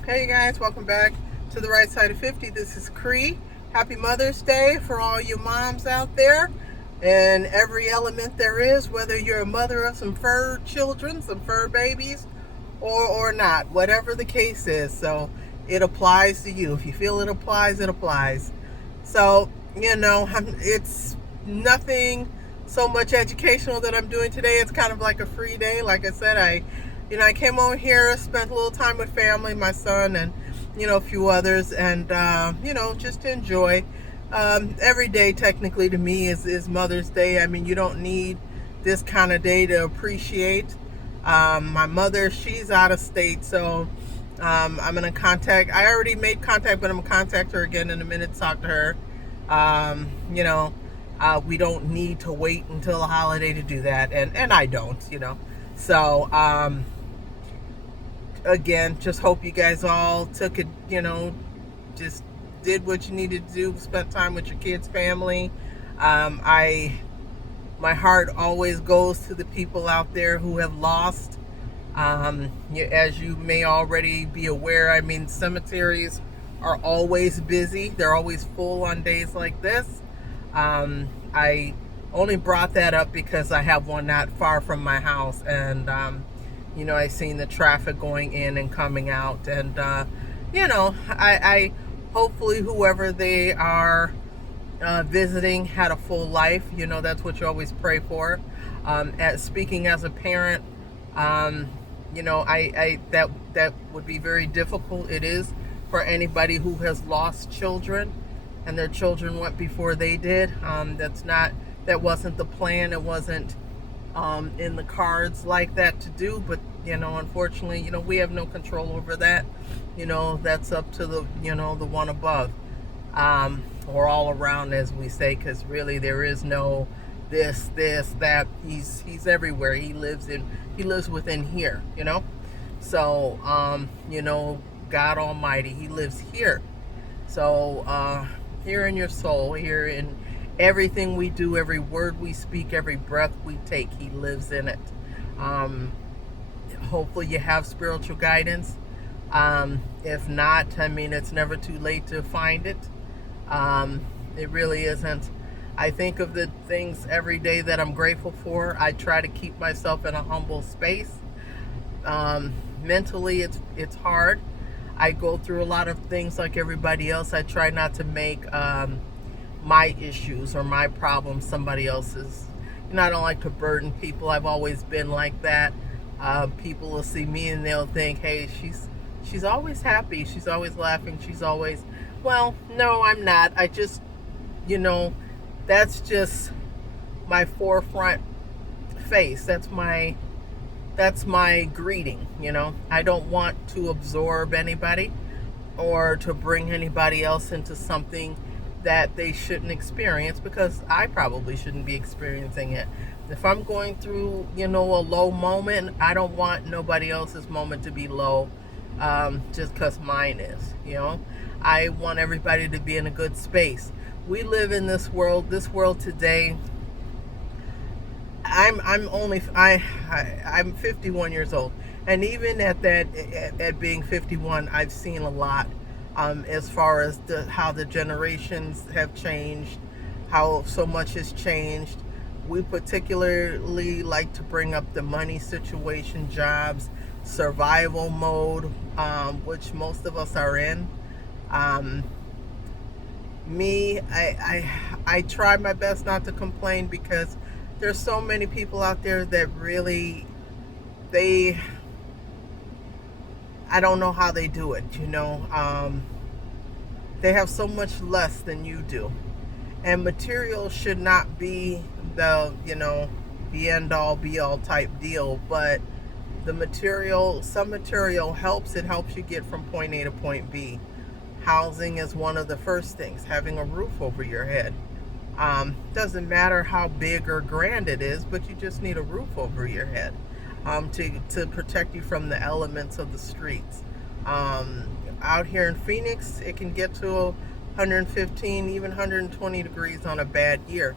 Hey guys, welcome back to the right side of 50. This is Cree. Happy Mother's Day for all you moms out there and every element there is, whether you're a mother of some fur children, some fur babies, or not, whatever the case is. So it applies to you. If you feel it applies, it applies. So, it's nothing so much educational that I'm doing today. It's kind of like a free day. Like I said, I came over here, spent a little time with family, my son, and a few others, and just to enjoy. Every day, technically, to me is Mother's Day. I mean, you don't need this kind of day to appreciate. My mother, she's out of state, so I'm gonna contact. I already made contact, but I'm gonna contact her again in a minute to talk to her. Um, you know, we don't need to wait until a holiday to do that, and I don't. So again, just hope you guys all took it, just did what you needed to do, spent time with your kids, family. I My heart always goes to the people out there who have lost. As you may already be aware, I mean, cemeteries are always busy. They're always full on days like this. I only brought that up because I have one not far from my house, and I seen the traffic going in and coming out, and I hopefully whoever they are visiting had a full life. That's what you always pray for. Speaking as a parent, I that would be very difficult. It is for anybody who has lost children, and their children went before they did. That wasn't the plan. It wasn't in the cards like that to do. But unfortunately, we have no control over that. That's up to the one above, or all around, as we say, because really there is no this, that. He's everywhere. He lives within here. So God Almighty, He lives here. So here in your soul, here in everything we do, every word we speak, every breath we take, He lives in it. Um, Hopefully you have spiritual guidance. If not, I mean, it's never too late to find it. It really isn't. I think of the things every day that I'm grateful for. I try to keep myself in a humble space. Mentally, it's hard. I go through a lot of things like everybody else. I try not to make my issues or my problems somebody else's. I don't like to burden people. I've always been like that. People will see me and they'll think, "Hey, she's always happy. She's always laughing. She's always..." Well, no, I'm not. I just, that's just my forefront face. That's my greeting. I don't want to absorb anybody or to bring anybody else into something that they shouldn't experience, because I probably shouldn't be experiencing it. If I'm going through, a low moment, I don't want nobody else's moment to be low, just because mine is. I want everybody to be in a good space. We live in this world. This world today. I'm 51 years old, and even at being 51, I've seen a lot, as far as how the generations have changed, how so much has changed. We particularly like to bring up the money situation, jobs, survival mode, which most of us are in. Um, I try my best not to complain, because there's so many people out there that really, they I don't know how they do it. They have so much less than you do, and material should not be the end all be all type deal. But some material helps. It helps you get from point A to point B. Housing is one of the first things. Having a roof over your head. Doesn't matter how big or grand it is, but you just need a roof over your head, to protect you from the elements of the streets. Out here in Phoenix, it can get to 115, even 120 degrees on a bad year.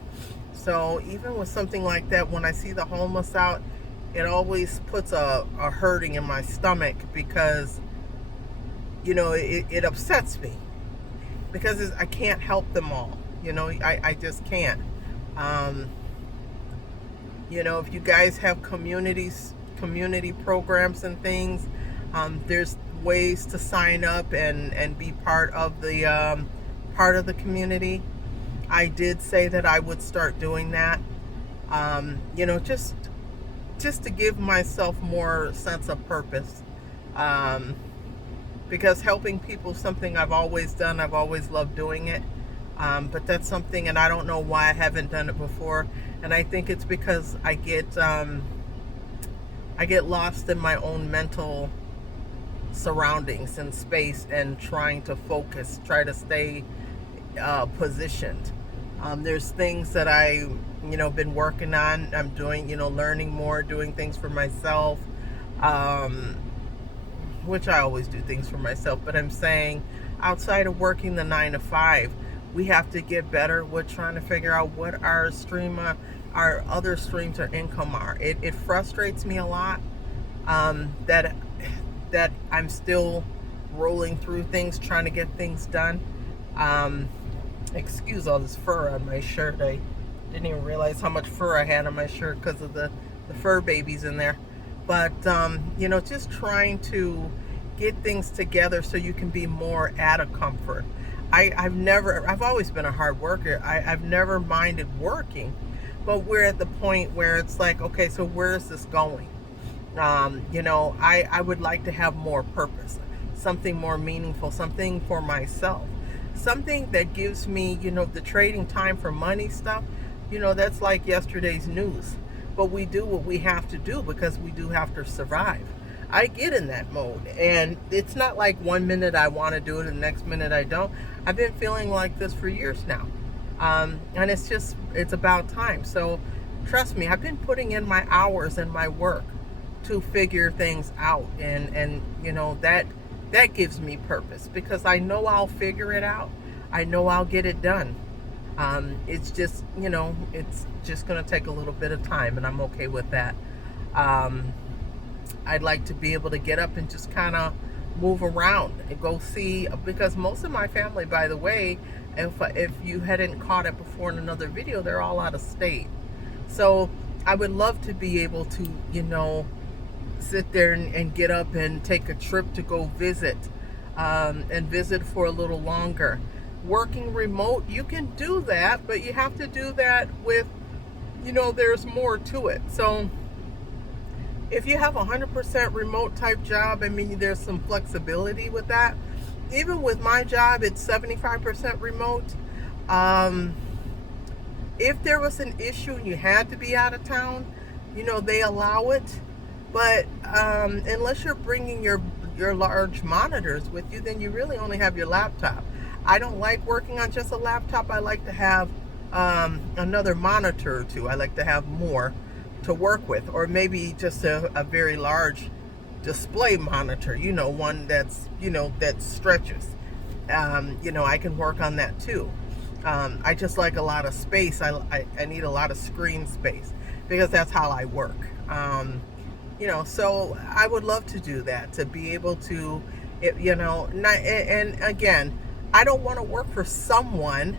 So even with something like that, when I see the homeless out, it always puts a hurting in my stomach, because it upsets me because I can't help them all. I just can't. Um, if you guys have community programs and things, there's ways to sign up and be part of the community. I did say that I would start doing that. Just to give myself more sense of purpose. Um, because helping people is something I've always done. I've always loved doing it. But that's something, and I don't know why I haven't done it before. And I think it's because I get lost in my own mental surroundings and space and trying to focus, try to stay positioned. There's things that I, been working on. I'm doing, learning more, doing things for myself, um, which I always do things for myself. But I'm saying outside of working the 9 to 5, we have to get better with trying to figure out what our other streams of income are. It frustrates me a lot that I'm still rolling through things, trying to get things done. Um, Excuse all this fur on my shirt. I didn't even realize how much fur I had on my shirt because of the fur babies in there. But, just trying to get things together so you can be more at a comfort. I've always been a hard worker. I've never minded working, but we're at the point where it's like, okay, so where is this going? I would like to have more purpose, something more meaningful, something for myself, something that gives me, the trading time for money stuff, that's like yesterday's news. But we do what we have to do because we do have to survive. I get in that mode, and it's not like 1 minute I want to do it and the next minute I don't. I've been feeling like this for years now. And it's about time. So trust me, I've been putting in my hours and my work to figure things out, and that gives me purpose because I know I'll figure it out. I know I'll get it done. It's just going to take a little bit of time, and I'm okay with that. I'd like to be able to get up and just kind of move around and go see, because most of my family, by the way, if you hadn't caught it before in another video, they're all out of state. So I would love to be able to, sit there and get up and take a trip to go visit, and visit for a little longer. Working remote, you can do that, but you have to do that with, there's more to it. So if you have a 100% remote type job, there's some flexibility with that. Even with my job, it's 75% remote. If there was an issue and you had to be out of town, they allow it. But unless you're bringing your large monitors with you, then you really only have your laptop. I don't like working on just a laptop. I like to have another monitor or two. I like to have more to work with, or maybe just a very large display monitor, one that's, that stretches. I can work on that too. I just like a lot of space. I need a lot of screen space because that's how I work. So I would love to do that, to be able to, and again, I don't want to work for someone,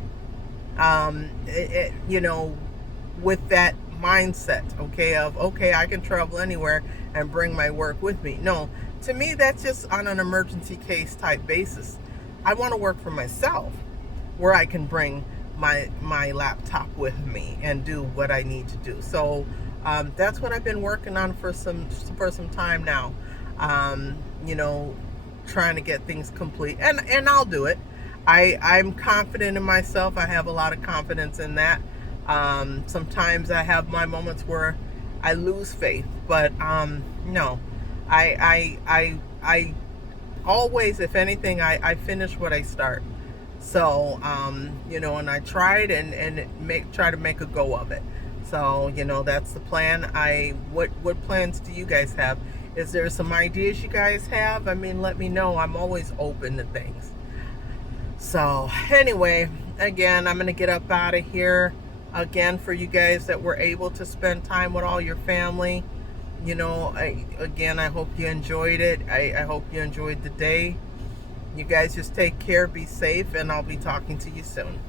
with that mindset, okay, I can travel anywhere and bring my work with me. No, to me, that's just on an emergency case type basis. I want to work for myself where I can bring my laptop with me and do what I need to do. So that's what I've been working on for some time now. Trying to get things complete, and I'll do it. I'm confident in myself. I have a lot of confidence in that. Sometimes I have my moments where I lose faith, but no, I always, if anything, I finish what I start. So and I tried and try to make a go of it. So that's the plan. What plans do you guys have? Is there some ideas you guys have? Let me know. I'm always open to things. So anyway, again, I'm going to get up out of here. Again, for you guys that were able to spend time with all your family, I hope you enjoyed it. I hope you enjoyed the day. You guys just take care, be safe, and I'll be talking to you soon.